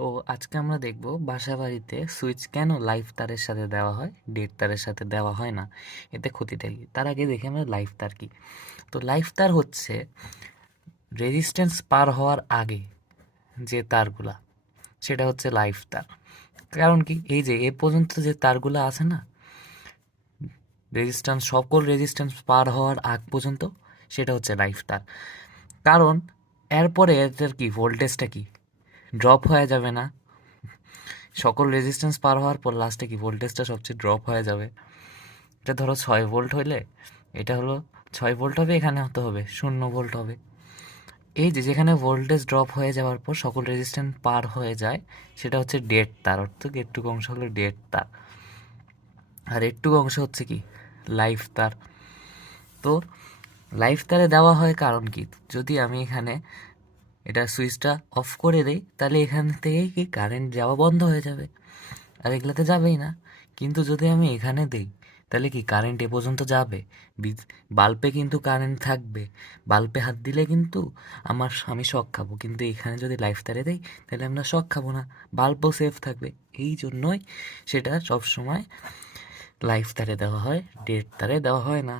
তো আজকে আমরা দেখব বাসাবাড়িতে সুইচ কেন লাইভ তারের সাথে দেওয়া হয়, ডেড তারের সাথে দেওয়া হয় না, এতে ক্ষতিটা কি। তার আগে দেখি আমরা লাইভ তার কি। তো লাইভ তার হচ্ছে রেজিস্ট্যান্স পার হওয়ার আগে যে তারগুলা, সেটা হচ্ছে লাইভ তার। কারণ কি, এই যে এ পর্যন্ত যে তারগুলা আছে না, সকল রেজিস্ট্যান্স পার হওয়ার আগ পর্যন্ত, সেটা হচ্ছে লাইভ তার। কারণ এরপরে এদের কি ভোল্টেজটা কি ড্রপ হয়ে যাবে না? সকল রেজিস্ট্যান্স পার হওয়ার পর লাস্টে কি ভোল্টেজটা সবচেয়ে ড্রপ হয়ে যাবে। এটা ধরো 6 ভোল্ট হইলে এটা হলো 6 ভোল্ট হবে, এখানে হতে হবে 0 ভোল্ট হবে। এই যে যেখানে ভোল্টেজ ড্রপ হয়ে যাওয়ার পর সকল রেজিস্ট্যান্স পার হয়ে যায়, সেটা হচ্ছে ডেড তার, অর্থাৎ এটুকু অংশ হলো ডেড তার। আর এটুকু অংশ হচ্ছে কি লাইভ তার। তো লাইভ তারে দেওয়া হয় কারণ কি, যদি আমি এখানে এটা সুইচটা অফ করে দেই, তাহলে এখান থেকেই কি কারেন্ট যাওয়া বন্ধ হয়ে যাবে, আর এগুলাতে যাবেই না। কিন্তু যদি আমি এখানে দেই, তাহলে কি কারেন্ট এ পর্যন্ত যাবে, বাল্বে কিন্তু কারেন্ট থাকবে। বাল্বে হাত দিলে কিন্তু আমি শক খাবো, কিন্তু এখানে যদি লাইফ তারে দেই, তাহলে আমরা শক খাবো না, বাল্বও সেফ থাকবে। এই জন্যই সেটা সবসময় লাইফ তারে দেওয়া হয়, ডেড তারে দেওয়া হয় না।